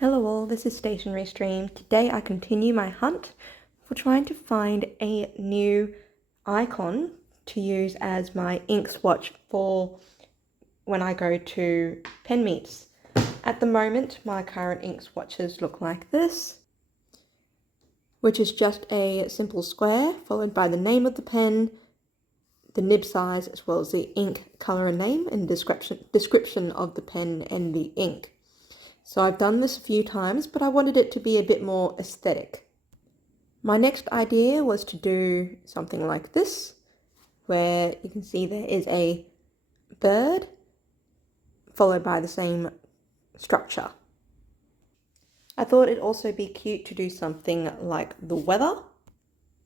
Hello all, this is Stationery Stream. Today I continue my hunt for trying to find a new icon to use as my ink swatch for when I go to pen meets. At the moment, my current ink swatches look like this, which is just a simple square followed by the name of the pen, the nib size, as well as the ink color and name, and description of the pen and the ink. So I've done this a few times, but I wanted it to be a bit more aesthetic. My next idea was to do something like this, where you can see there is a bird followed by the same structure. I thought it'd also be cute to do something like the weather.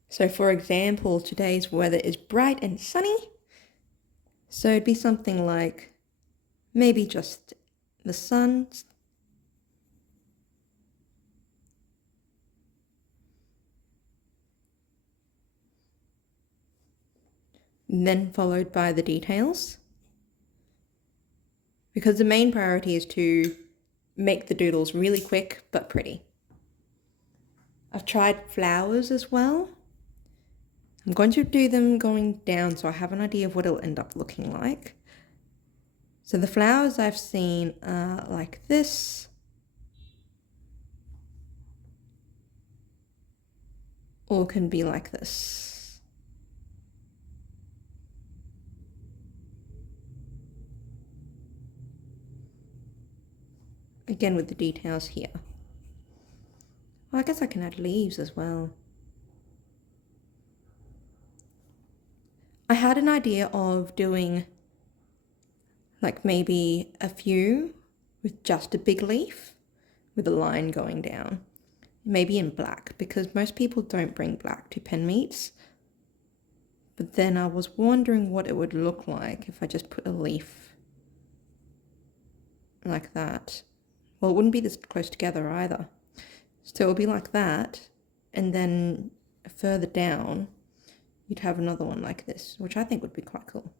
So for example, today's weather is bright and sunny. So it'd be something like maybe just the sun. Then followed by the details. Because the main priority is to make the doodles really quick but pretty. I've tried flowers as well. I'm going to do them going down so I have an idea of what it'll end up looking like. So the flowers I've seen are like this. Or can be like this. Again with the details here. Well, I guess I can add leaves as well. I had an idea of doing like maybe a few with just a big leaf with a line going down. Maybe in black, because most people don't bring black to pen meets. But then I was wondering what it would look like if I just put a leaf like that. Well, it wouldn't be this close together either. So it would be like that, and then further down, you'd have another one like this, which I think would be quite cool.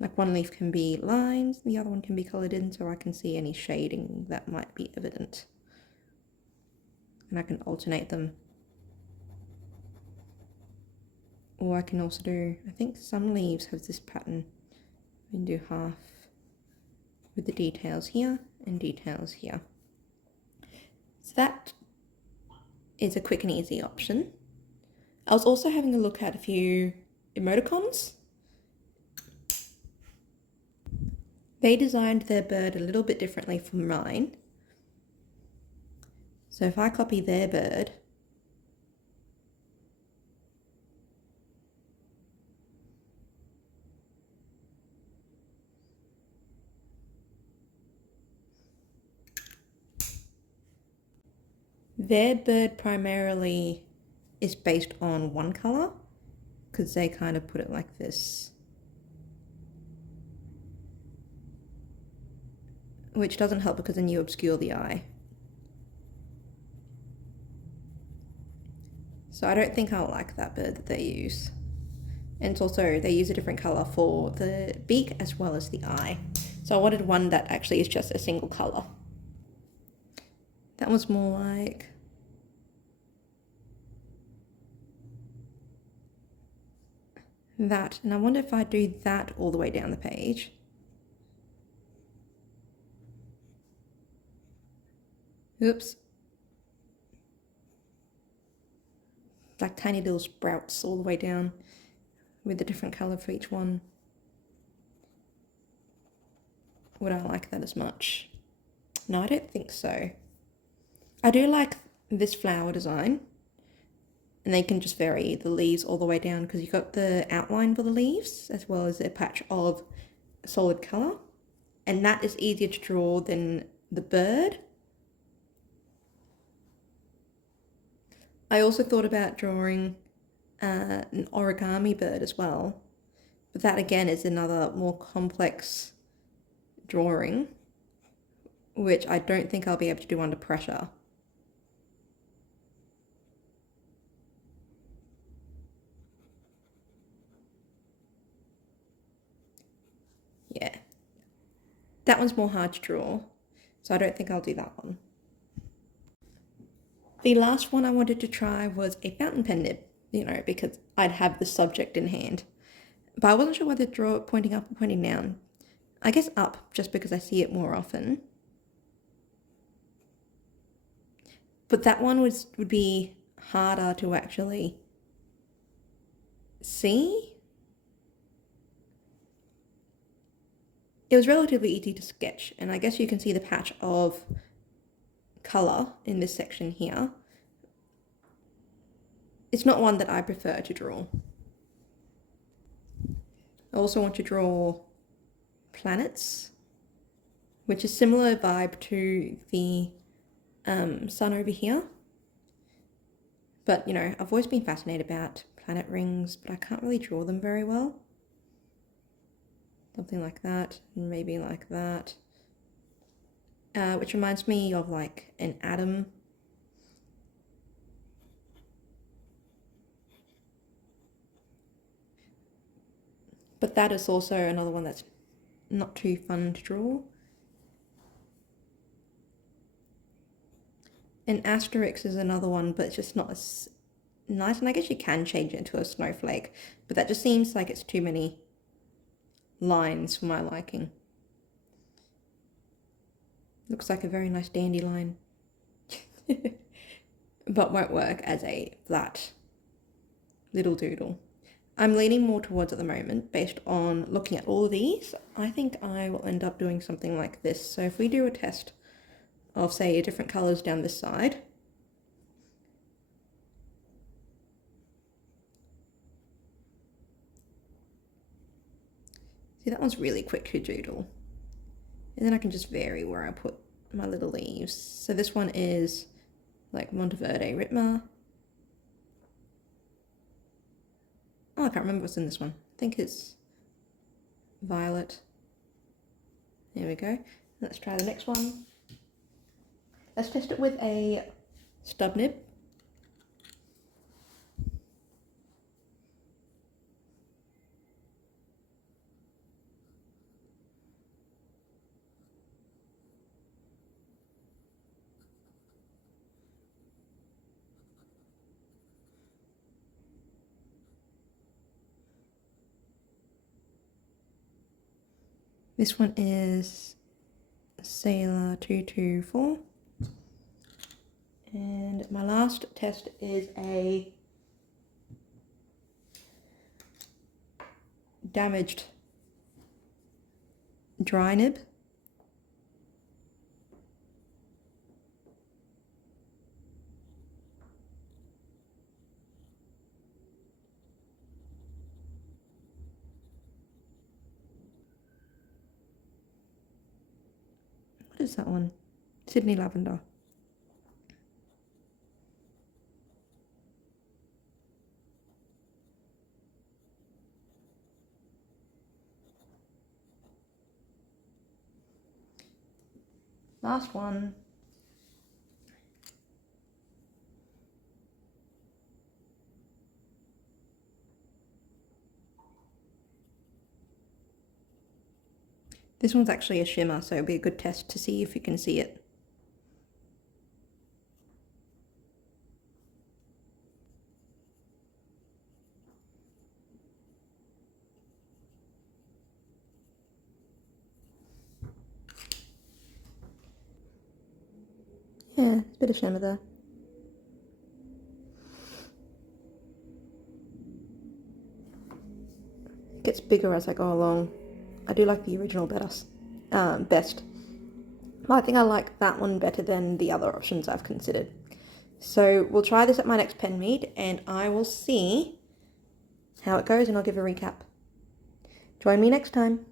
Like one leaf can be lines, the other one can be coloured in so I can see any shading that might be evident. And I can alternate them. Or I can also do, I think some leaves have this pattern. I can do half with the details here and details here. So that is a quick and easy option. I was also having a look at a few emoticons. They designed their bird a little bit differently from mine. So if I copy their bird, their bird primarily is based on one colour, because they kind of put it like this. Which doesn't help because then you obscure the eye. So I don't think I'll like that bird that they use. And it's also, they use a different colour for the beak as well as the eye. So I wanted one that actually is just a single colour. That was more like that. And I wonder if I do that all the way down the page. Oops. Like tiny little sprouts all the way down with a different colour for each one. Would I like that as much? No, I don't think so. I do like this flower design. And they can just vary the leaves all the way down because you've got the outline for the leaves as well as a patch of solid colour. And that is easier to draw than the bird. I also thought about drawing an origami bird as well. But that again is another more complex drawing, which I don't think I'll be able to do under pressure. That one's more hard to draw, so I don't think I'll do that one. The last one I wanted to try was a fountain pen nib, you know, because I'd have the subject in hand. But I wasn't sure whether to draw it pointing up or pointing down. I guess up, just because I see it more often. But that one would be harder to actually see. It was relatively easy to sketch, and I guess you can see the patch of colour in this section here. It's not one that I prefer to draw. I also want to draw planets, which is similar vibe to the sun over here. But, you know, I've always been fascinated about planet rings, but I can't really draw them very well. Something like that, and maybe like that. Which reminds me of like an atom. But that is also another one that's not too fun to draw. An asterisk is another one, but it's just not as nice. And I guess you can change it into a snowflake, but that just seems like it's too many lines for my liking. Looks like a very nice dandelion. But won't work as a flat little doodle. I'm leaning more towards at the moment, based on looking at all of these, I think I will end up doing something like this. So if we do a test of, say, different colours down this side, see, that one's really quick to doodle. And then I can just vary where I put my little leaves. So this one is like Monteverde Ritma. Oh, I can't remember what's in this one. I think it's violet. There we go. Let's try the next one. Let's test it with a stub nib. This one is Sailor 224. And my last test is a damaged dry nib. What is that one? Sydney Lavender. Last one. This one's actually a shimmer, so it'll be a good test to see if you can see it. Yeah, it's a bit of shimmer there. It gets bigger as I go along. I do like the original best. But I think I like that one better than the other options I've considered. So we'll try this at my next pen meet, and I will see how it goes, and I'll give a recap. Join me next time.